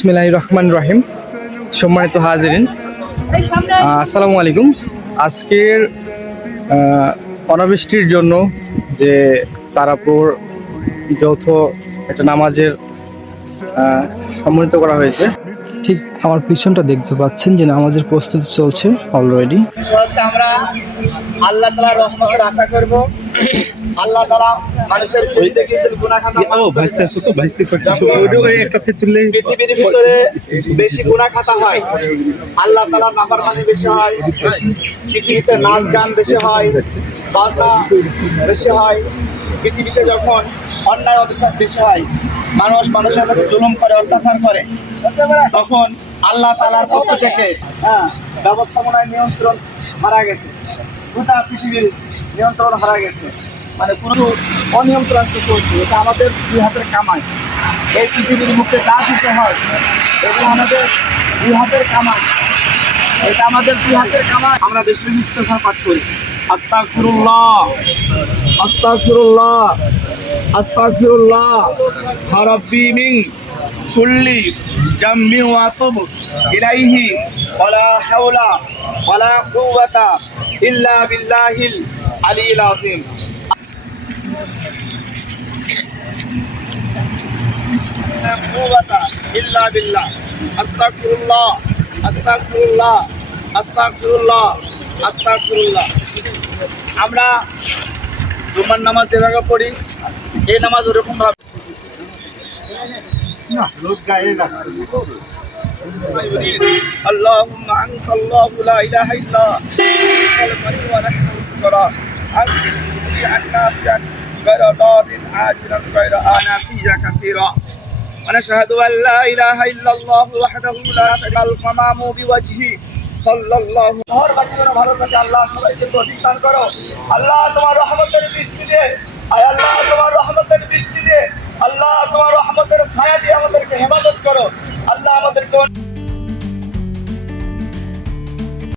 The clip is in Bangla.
বিসমিল্লাহির রহমানির রহিম। সম্মানিত হাজিরিন, আসসালামু আলাইকুম। আজকের অনাবৃষ্টির জন্য যে তারাপুর যৌথ একটা নামাজের সম্মানিত করা হয়েছে, ঠিক আমার পিছনটা দেখতে পাচ্ছেন যে নামাজের প্রস্তুতি চলছে অলরেডি। আমরা আল্লাহ তাআলার রহমতের আশা করব। আল্লাহ তাআলা মানুষের জিন্দেগি গুনাহ খাতা পৃথিবীর ভিতরে বেশি গুনাহ খাতা হয়, আল্লাহ তাআলা নাফরমানি বেশি হয়, পৃথিবীতে নাচ গান বেশি হয়, বাজনা বেশি হয়, পৃথিবীতে যখন অন্যায় অবিচার বেশি হয়, মানুষ মানুষের প্রতি জুলুম করে, অত্যাচার করে, তখন আল্লাহ তাআলার পক্ষ থেকে ব্যবস্থাপনায় নিয়ন্ত্রণ হারা গেছে, গোটা পৃথিবীর নিয়ন্ত্রণ হারা গেছে। মানে পুরো অনিয়ন্ত্রণ চলছে। এটা আমাদের দুই হাতের কামাই। এই পৃথিবীর মুখে যা দিতে হয় এটা আমাদের দুই হাতের কামাই, এটা আমাদের দুই হাতের কামাই। আমরা বেশি ইস্তেগফার পাঠ করি, আস্তাগফিরুল্লাহ আস্তাগফিরুল্লাহ আস্তাগফিরুল্লাহ ইয়া রাব্বি মিন কুল্লি জামমি ওয়া তুবু ইলাইহি ওয়ালা হাওলা ওয়ালা কুওয়াতা ইল্লা বিল্লাহিল আলিয়্যিল আযীম। ইল্লা বিল্লাহ। আস্তাগফিরুল্লাহ আস্তাগফিরুল্লাহ আস্তাগফিরুল্লাহ আস্তাগফিরুল্লাহ। আমরা জুমার নামাজ যেভাবে পড়ি, এই নামাজ ওরকম ভাবে আল্লাহুম্মা আনতা আল্লাহু লা ইলাহা ইল্লা আনতা ওয়া নাহনু শুকরা আনতা আন্না বিআন غير ضار عاجلا غير آناسيا كثيرا ونشهد أن لا إله إلا الله وحده لا شريك له القمام بوجهه صلى الله और বাকিরা ভালো থাকে। আল্লাহ সবাইকে তৌফিক দান করো। আল্লাহ তোমার রহমতের বৃষ্টি দিয়ে, আয় আল্লাহ তোমার রহমতের বৃষ্টি দিয়ে, আল্লাহ তোমার রহমতের ছায়া দিয়ে আমাদেরকে হেফাজত করো। আল্লাহ আমাদেরকে